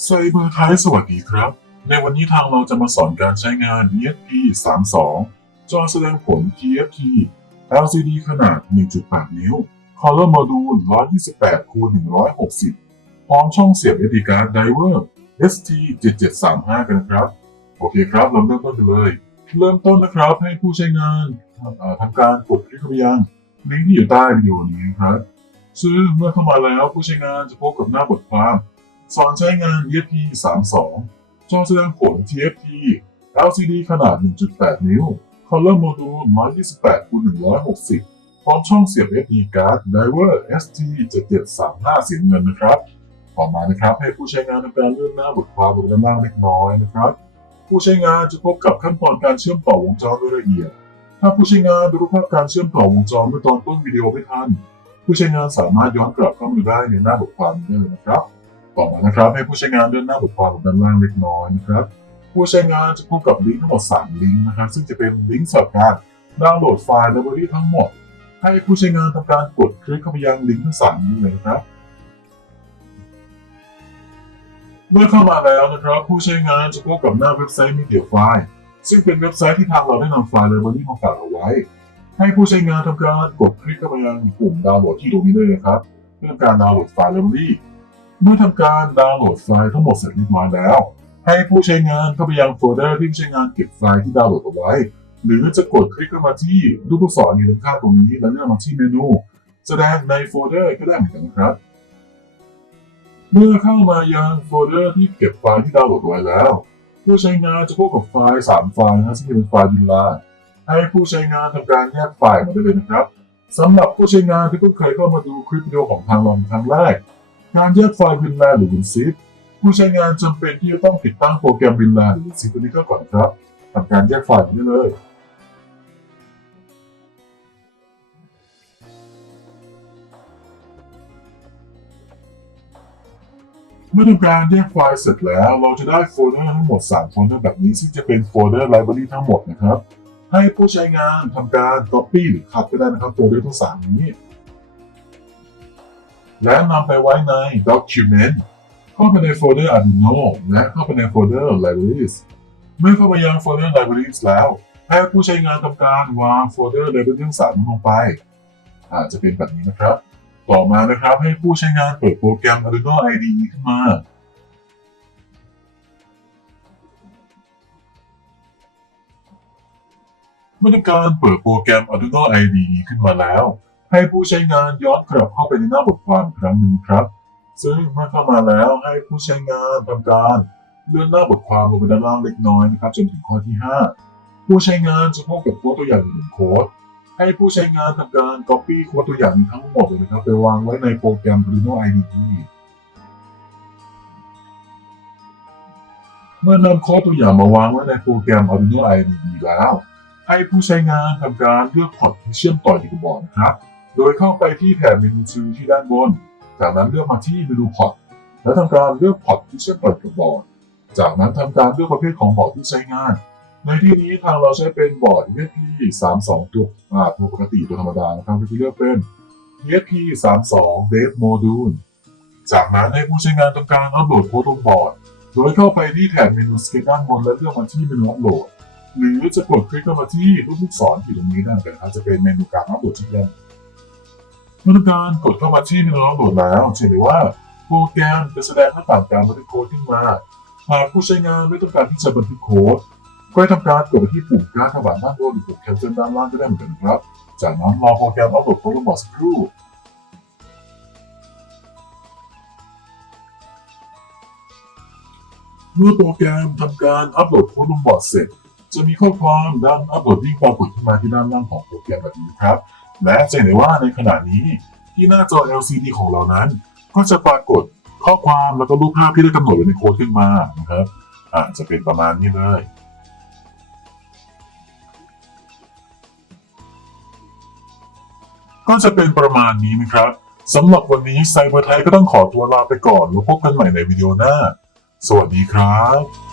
ไซเบอร์ไทยสวัสดีครับ ในวันนี้ทางเราจะมาสอนการใช้งาน ESP 32จอแสดงผล TFT LCD ขนาด 1.8 นิ้ว Color Module 128คูณ160 พร้อมช่องเสียบ SD card Diver ST 7735 กันนะครับ โอเคครับเราเริ่มต้นเลย เริ่มต้นนะครับให้ผู้ใช้งานทำการกดคลิกเข้าไปยังลิงก์ที่อยู่ใต้วิดีโอนี้ครับ ซึ่งเมื่อเข้ามาแล้วผู้ใช้งานจะพบกับหน้าบทความ สอนใช้งาน ESP 32จอแสดงผล TFT LCD ขนาด 1.8 นิ้ว Color Module 128คูณ160 พร้อมช่องเสียบ SD card Driver ST 7735สีน้ำเงินนะครับ ต่อมานะครับให้ผู้ใช้งานทำการเลื่อนหน้าบทความลงด้านล่างเล็กน้อยนะครับ ผู้ใช้งานจะพบกับขั้นตอนการเชื่อมต่อวงจรโดยละเอียด ถ้าผู้ใช้งานดูรูปภาพการเชื่อมต่อวงจรเมื่อตอนต้นวิดีโอไม่ทันผู้ใช้งานสามารถย้อนกลับเข้ามาได้ในหน้าบทความนี้ได้เลยนะครับ ต่อมานะครับ ให้ผู้ใช้งานเลื่อนหน้าบทความลงด้านล่างเล็กน้อยนะครับ ผู้ใช้งานจะพบกับลิงก์ทั้งหมด 3 ลิงก์นะครับ ซึ่งจะเป็นลิงก์สำหรับการดาวน์โหลดไฟล์ไลบรารีทั้งหมด ให้ผู้ใช้งานทำการกดคลิกเข้าไปยังลิงก์ทั้งสามนี้เลยนะครับ เมื่อเข้ามาแล้วนะครับ ผู้ใช้งานจะพบกับหน้าเว็บไซต์ Media File ซึ่งเป็นเว็บไซต์ที่ทางเราได้นำไฟล์ไลบรารีมาฝากเอาไว้ ให้ผู้ใช้งานทำการกดคลิกเข้าไปยังปุ่มดาวน์โหลดที่ตรงนี้เลยนะครับ เพื่อการดาวน์โหลดไฟล์ไลบรารี เมื่อทำการดาวน์โหลดไฟล์ทั้งหมดเสร็จเรียบร้อยแล้ว ให้ผู้ใช้งานเข้าไปยังโฟลเดอร์ที่ผู้ใช้งานเก็บไฟล์ที่ดาวน์โหลดเอาไว้ หรือจะกดคลิกเข้ามาที่รูปลูกศรอยู่ด้านข้างตรงนี้ แล้วเลือกมาที่เมนู แสดงในโฟลเดอร์ก็ได้เหมือนกันนะครับ เมื่อเข้ามายังโฟลเดอร์ที่เก็บไฟล์ที่ดาวน์โหลดไว้แล้ว ผู้ใช้งานจะพบกับไฟล์3ไฟล์นะซึ่งเป็นไฟล์บินลาให้ผู้ใช้งานทำการแยกไฟล์มาได้เลยนะครับสำหรับผู้ใช้งานที่เพิ่งเคยเข้ามาดูคลิปวิดีโอของทางเราครั้งแรก การแยกไฟล์ WinRAR หรือ WinZip ผู้ใช้งานจำเป็นที่จะต้องติดตั้งโปรแกรม WinRAR หรือ WinZip ตัวนี้ก่อนครับทำการแยกไฟล์ไปเลยเมื่อทำการแยกไฟล์เสร็จแล้ว เราจะได้โฟลเดอร์ทั้งหมด 3 โฟลเดอร์แบบนี้ซึ่งจะเป็นโฟลเดอร์ไลบรารีทั้งหมดนะครับ ให้ผู้ใช้งานทำการ Copy หรือ Cut ก็ได้นะครับโฟลเดอร์ทั้งสามนี้ และนำไปไว้ใน Document เข้าไปในโฟลเดอร์ Arduino และเข้าไปในโฟลเดอร์ Libraries เมื่อเข้าไปยังโฟลเดอร์ Libraries แล้วให้ผู้ใช้งานทำการวางโฟลเดอร์ Library ทั้งสามลงไป อาจจะเป็นแบบนี้นะครับ ต่อมานะครับให้ผู้ใช้งานเปิดโปรแกรม Arduino IDE ขึ้นมาเมื่อการเปิดโปรแกรม Arduino IDE ขึ้นมาแล้ว ให้ผู้ใช้งานย้อนกลับเข้าไปในหน้าบทความครั้งหนึ่งครับ ซึ่งเมื่อเข้ามาแล้วให้ผู้ใช้งานทำการเลื่อนหน้าบทความลงไปด้านล่างเล็กน้อยนะครับจนถึงข้อที่ 5 ผู้ใช้งานจะพบกับโค้ดตัวอย่างหนึ่งโค้ดให้ผู้ใช้งานทำการ Copy โค้ดตัวอย่างนี้ทั้งหมดเลยนะครับ ไปวางไว้ในโปรแกรม Arduino IDE เมื่อนำโค้ดตัวอย่างมาวางไว้ในโปรแกรม Arduino IDE แล้ว ให้ผู้ใช้งานทำการเลือกพอร์ตที่เชื่อมต่ออยู่กับบอร์ดนะครับ โดยเข้าไปที่แถบเมนูซิลที่ด้านบน จากนั้นเลือกมาที่เมนูพอร์ตและทำการเลือกพอร์ตที่เชื่อมต่อกับบอร์ด จากนั้นทำการเลือกประเภทของบอร์ดที่ใช้งาน ในที่นี้ทางเราใช้เป็นบอร์ด ESP 32ตัวอ่าตัวปกติตัวธรรมดานะครับที่เลือกเป็น ESP 32 Dev Module จากนั้นให้ผู้ใช้งานทำการอัปโหลดโค้ดลงบอร์ด โดยเข้าไปที่แถบเมนูสเกตด้านบนและเลือกมาที่เมนูอัปโหลด หรือจะกดคลิกเข้ามาที่รูปลูกศรที่ตรงนี้ได้แต่ครับจะเป็นเมนูการอัปโหลดที่เล่น เมื่อการกดเข้ามาที่นูอัปโหลดแล้วจะเห็นได้ว่าโปรแกรมจะแสดงหน้าต่างการบันทึกโค้ดขึ้นมา หากผู้ใช้งานไม่ต้องการที่จะบันทึกโค้ดก็ให้ทำการกดไปที่ปุ่มการดขวางด้านบนหรือกดแคนเซิลด้านล่างก็ได้เหมือนกันครับ จากนั้นรอโปรแกรมอัปโหลดโค้ดลงบอร์สักครู่เมื่อโปรแกรมทำการอัปโหลดโค้ดลงบอร์ดเสร็จ จะมีข้อความดังอัปโหลดลิงก์ปรากฏขึ้นมาที่ด้านล่างของโปรแกรมแบบนี้ครับ และจะเห็นได้ว่าในขณะนี้ที่หน้าจอ LCD ของเรานั้น ก็จะปรากฏข้อความแล้วก็รูปภาพที่ได้กำหนดไว้ในโค้ดขึ้นมานะครับอาจจะเป็นประมาณนี้เลย ก็จะเป็นประมาณนี้นะครับสำหรับวันนี้ไซเบอร์ไทยก็ต้องขอตัวลาไปก่อนแล้วพบกันใหม่ในวิดีโอหน้า สวัสดีครับ